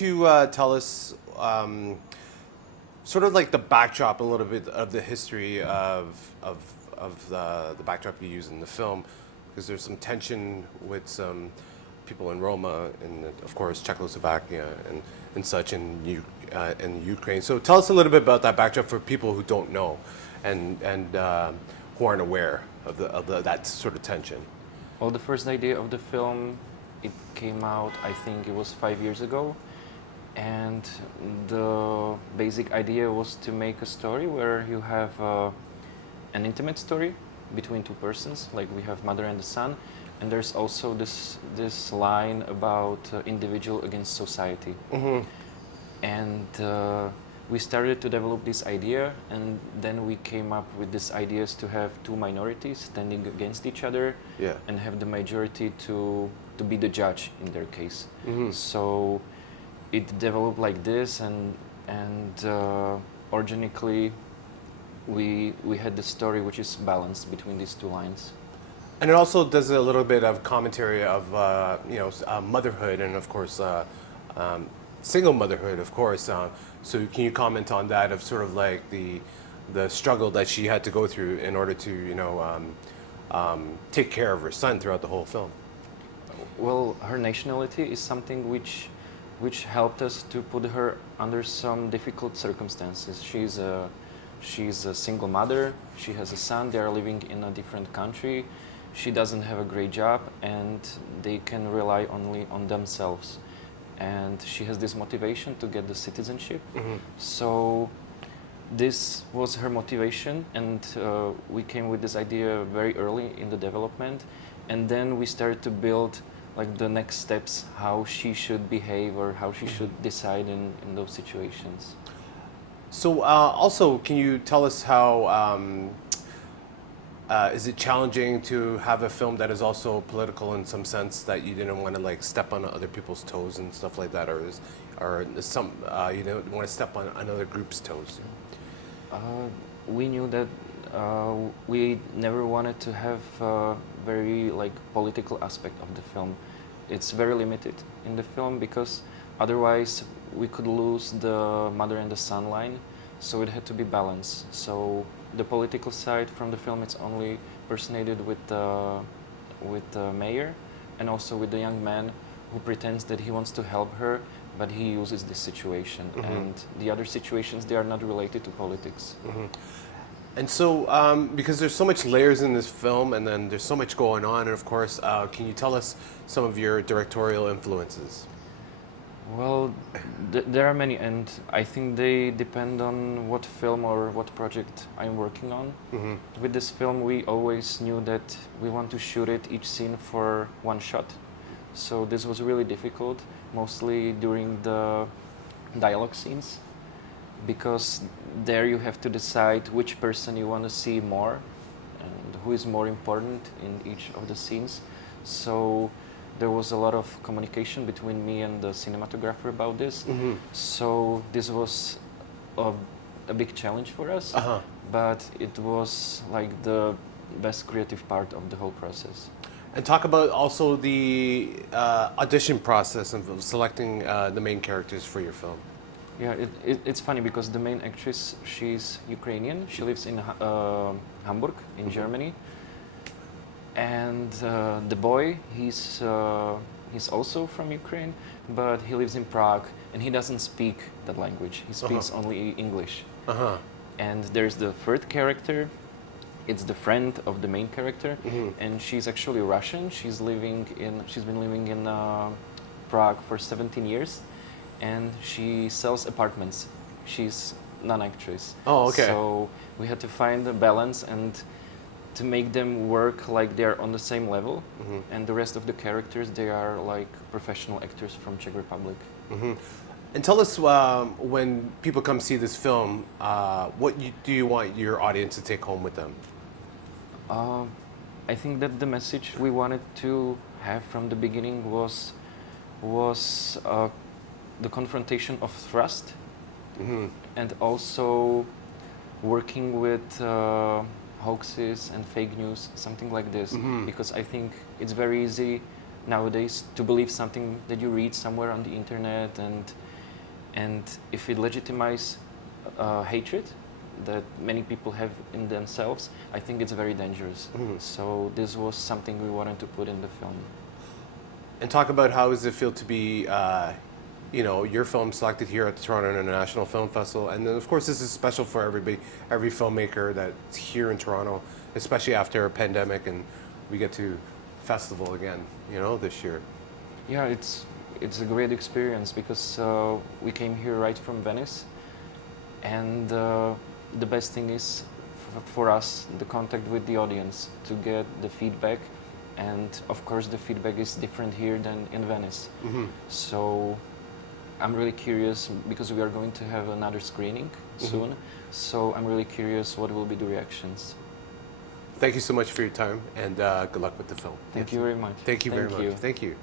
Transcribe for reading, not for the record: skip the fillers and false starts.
To tell us sort of like the backdrop, a little bit of the history of the backdrop you use in the film, because there's some tension with some people in Roma and of course Czechoslovakia and such in Ukraine. So tell us a little bit about that backdrop for people who don't know and who aren't aware of that sort of tension. Well, the first idea of the film, it came out, I think it was 5 years ago. And the basic idea was to make a story where you have an intimate story between two persons, like we have mother and the son, and there's also this line about individual against society. Mm-hmm. And we started to develop this idea, and then we came up with this ideas to have two minorities standing against each other, Yeah. and have the majority to be the judge in their case. Mm-hmm. So it developed like this, and organically we had the story which is balanced between these two lines. And it also does a little bit of commentary of motherhood and of course single motherhood, of course. So can you comment on that, of sort of like the struggle that she had to go through in order to take care of her son throughout the whole film? Well, her nationality is something which helped us to put her under some difficult circumstances. She's a single mother, she has a son, they are living in a different country, she doesn't have a great job, and they can rely only on themselves. And she has this motivation to get the citizenship. Mm-hmm. So this was her motivation, and we came with this idea very early in the development, and then we started to build like the next steps, how she should behave or how she should decide in those situations. So also, can you tell us how is it challenging to have a film that is also political in some sense, that you didn't want to like step on other people's toes and stuff like that, or some you don't want to step on another group's toes? We knew that we never wanted to have a very like political aspect of the film. It's very limited in the film because otherwise we could lose the mother and the son line, so it had to be balanced. So the political side from the film, it's only personated with the mayor and also with the young man who pretends that he wants to help her, but he uses this situation. Mm-hmm. And the other situations, they are not related to politics. Mm-hmm. And so, because there's so much layers in this film, and then there's so much going on, and of course, can you tell us some of your directorial influences? Well, there are many, and I think they depend on what film or what project I'm working on. Mm-hmm. With this film, we always knew that we want to shoot it each scene for one shot. So this was really difficult, mostly during the dialogue scenes, because there you have to decide which person you want to see more and who is more important in each of the scenes. So there was a lot of communication between me and the cinematographer about this. Mm-hmm. So this was a big challenge for us, Uh-huh. but it was like the best creative part of the whole process. And talk about also the audition process of selecting the main characters for your film. Yeah, it's funny because the main actress, she's Ukrainian. She lives in Hamburg, in Mm-hmm. Germany. And the boy, he's also from Ukraine, but he lives in Prague, and he doesn't speak that language. He speaks only English. Uh-huh. And there's the third character. It's the friend of the main character, Mm-hmm. and she's actually Russian. She's been living in Prague for 17 years, and she sells apartments. She's non-actress. Oh, okay. So we had to find a balance and to make them work like they're on the same level. Mm-hmm. And the rest of the characters, they are like professional actors from Czech Republic. Mm-hmm. And tell us, when people come see this film, do you want your audience to take home with them? I think that the message we wanted to have from the beginning was the confrontation of trust, Mm-hmm. and also working with hoaxes and fake news, something like this. Mm-hmm. Because I think it's very easy nowadays to believe something that you read somewhere on the internet, and and if it legitimizes hatred that many people have in themselves, I think it's very dangerous. So this was something we wanted to put in the film. And talk about how does it feel to be, you know, your film selected here at the Toronto International Film Festival, and then of course this is special for everybody, every filmmaker that's here in Toronto, especially after a pandemic, and we get to festival again, you know, this year. Yeah, it's a great experience because we came here right from Venice, and the best thing is for us the contact with the audience, to get the feedback, and of course the feedback is different here than in Venice. So I'm really curious because we are going to have another screening soon, so I'm really curious what will be the reactions. Thank you so much for your time, and good luck with the film. Thank you very much. Thank you very much. Thank you.